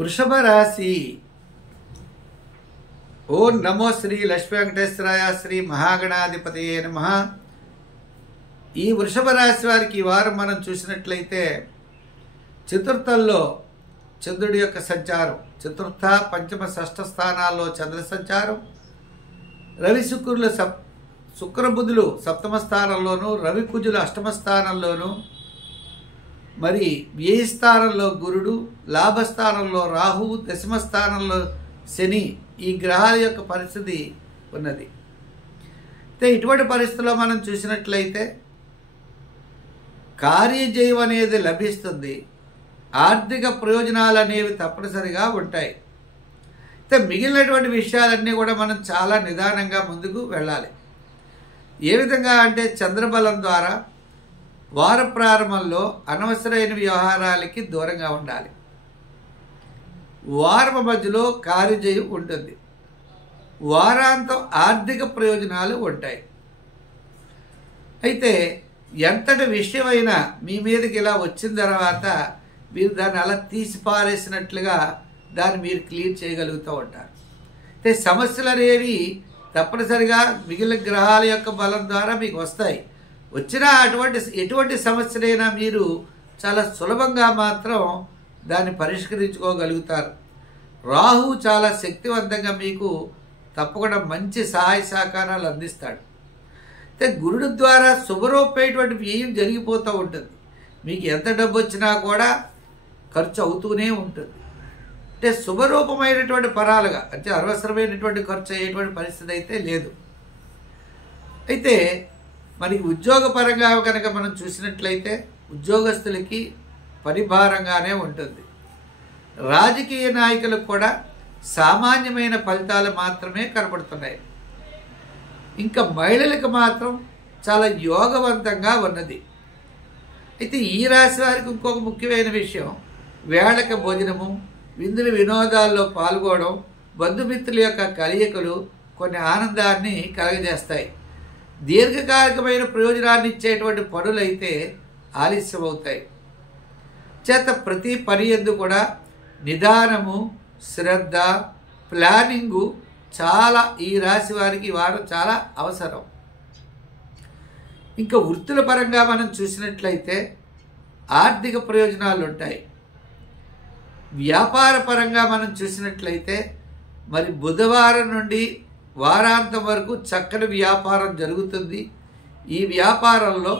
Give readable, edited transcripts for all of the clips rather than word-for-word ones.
వృషభ రాశి. ఓం నమో శ్రీ లక్ష్మీ వెంకటేశ్వరాయ శ్రీ మహాగణాధిపతయే నమః. ఈ వృషభ రాశి వారికి ఈ వారం మనం చూసినట్లయితే చతుర్థంలో చంద్రుడి యొక్క సంచారం, చతుర్థ పంచమ షష్ఠ స్థానాల్లో చంద్ర సంచారం, రవి శుక్రుల శుక్రబుధులు సప్తమ స్థానంలోను, రవి కుజులు అష్టమ స్థానంలోను, మరి వ్యయ స్థానంలో గురుడు, లాభస్థానంలో రాహువు, దశమ స్థానంలో శని, ఈ గ్రహాల యొక్క పరిస్థితి ఉన్నది. అయితే ఇటువంటి పరిస్థితుల్లో మనం చూసినట్లయితే కార్యజయం అనేది లభిస్తుంది, ఆర్థిక ప్రయోజనాలు అనేవి తప్పనిసరిగా ఉంటాయి. అయితే మిగిలినటువంటి విషయాలన్నీ కూడా మనం చాలా నిదానంగా ముందుకు వెళ్ళాలి. ఏ విధంగా అంటే చంద్రబలం ద్వారా వార ప్రారంభంలో అనవసరమైన వ్యవహారాలకి దూరంగా ఉండాలి. వారం మధ్యలో కార్యజయం ఉంటుంది, వారాంతం ఆర్థిక ప్రయోజనాలు ఉంటాయి. అయితే ఎంతటి విషయమైనా మీ మీదకి ఇలా వచ్చిన తర్వాత మీరు దాన్ని అలా తీసి పారేసినట్లుగా దాన్ని మీరు క్లియర్ చేయగలుగుతూ ఉంటారు. అయితే సమస్యలు అనేవి తప్పనిసరిగా మిగిలిన గ్రహాల యొక్క బలం ద్వారా మీకు వస్తాయి. వచ్చిన ఎటువంటి సమస్యలైనా మీరు చాలా సులభంగా మాత్రం దాన్ని పరిష్కరించుకోగలుగుతారు. రాహు చాలా శక్తివంతంగా మీకు తప్పకుండా మంచి సహాయ సహకారాలు అందిస్తాడు. అయితే గురుడు ద్వారా శుభరూపమైనటువంటి వ్యయం జరిగిపోతూ ఉంటుంది. మీకు ఎంత డబ్బు వచ్చినా కూడా ఖర్చు అవుతూనే ఉంటుంది. అంటే శుభరూపమైనటువంటి పరాలుగా, అంటే అనవసరమైనటువంటి ఖర్చు అయ్యేటువంటి పరిస్థితి అయితే లేదు. అయితే మనకి ఉద్యోగపరంగా కనుక మనం చూసినట్లయితే ఉద్యోగస్తులకి పరిభారంగానే ఉంటుంది. రాజకీయ నాయకులకు కూడా సామాన్యమైన ఫలితాలు మాత్రమే కనబడుతున్నాయి. ఇంకా మహిళలకు మాత్రం చాలా యోగవంతంగా ఉన్నది. అయితే ఈ రాశి వారికి ఇంకొక ముఖ్యమైన విషయం, వేళక భోజనము, విందుల వినోదాల్లో పాల్గొనడం, బంధుమిత్రుల యొక్క కలయికలు కొన్ని ఆనందాన్ని కలగజేస్తాయి. దీర్ఘకాలికమైన ప్రయోజనాన్ని ఇచ్చేటువంటి పనులైతే ఆలస్యమవుతాయి. చేత ప్రతి పని యందు కూడా నిదానము, శ్రద్ధ, ప్లానింగు చాలా ఈ రాశి వారికి వారం చాలా అవసరం. ఇంకా వృత్తుల పరంగా మనం చూసినట్లయితే ఆర్థిక ప్రయోజనాలు ఉంటాయి. వ్యాపార పరంగా మనం చూసినట్లయితే మరి బుధవారం నుండి వారాంతం వరకు చక్కని వ్యాపారం జరుగుతుంది. ఈ వ్యాపారంలో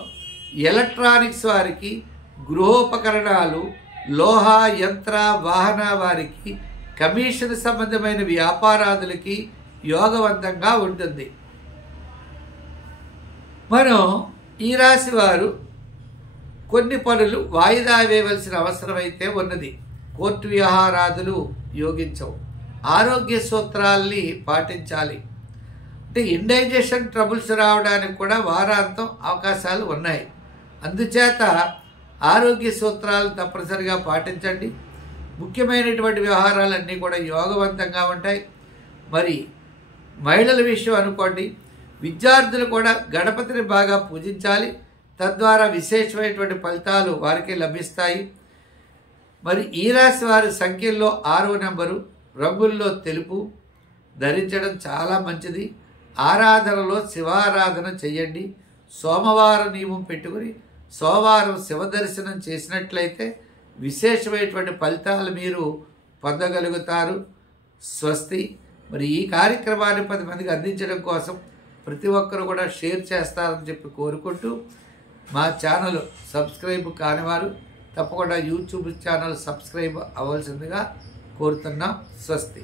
ఎలక్ట్రానిక్స్ వారికి, గృహోపకరణాలు, లోహ యంత్ర వాహన వారికి, కమిషన్ సంబంధమైన వ్యాపారాదులకి యోగవంతంగా ఉంటుంది. మనం ఈ రాశి వారు కొన్ని పనులు వాయిదా వేయవలసిన అవసరం అయితే ఉన్నది. కోర్టు వ్యవహారాదులు యోగించవు. ఆరోగ్య సూత్రాల్ని పాటించాలి. అంటే ఇండైజెషన్ ట్రబుల్స్ రావడానికి కూడా వారాంతం అవకాశాలు ఉన్నాయి. అందుచేత ఆరోగ్య సూత్రాలు తప్పనిసరిగా పాటించండి. ముఖ్యమైనటువంటి వ్యవహారాలన్నీ కూడా యోగవంతంగా ఉంటాయి. మరి మహిళల విషయం అనుకోండి, విద్యార్థులు కూడా గణపతిని బాగా పూజించాలి. తద్వారా విశేషమైనటువంటి ఫలితాలు వారికి లభిస్తాయి. మరి ఈ రాశి వారి సంఖ్యల్లో 6వ నెంబరు, రంగుల్లో తెలుపు ధరించడం చాలా మంచిది. ఆరాధనలో శివారాధన చేయండి. సోమవారం నియమం పెట్టుకుని సోమవారం శివ దర్శనం చేసినట్లయితే విశేషమైనటువంటి ఫలితాలు మీరు పొందగలుగుతారు. స్వస్తి. మరి ఈ కార్యక్రమాన్ని 10 మందికి అందించడం కోసం ప్రతి ఒక్కరు కూడా షేర్ చేస్తారని చెప్పి కోరుకుంటూ, మా ఛానల్ సబ్స్క్రైబ్ కానివారు తప్పకుండా యూట్యూబ్ ఛానల్ సబ్స్క్రైబ్ అవ్వాల్సిందిగా కోరుతున్నాం. స్వస్తి.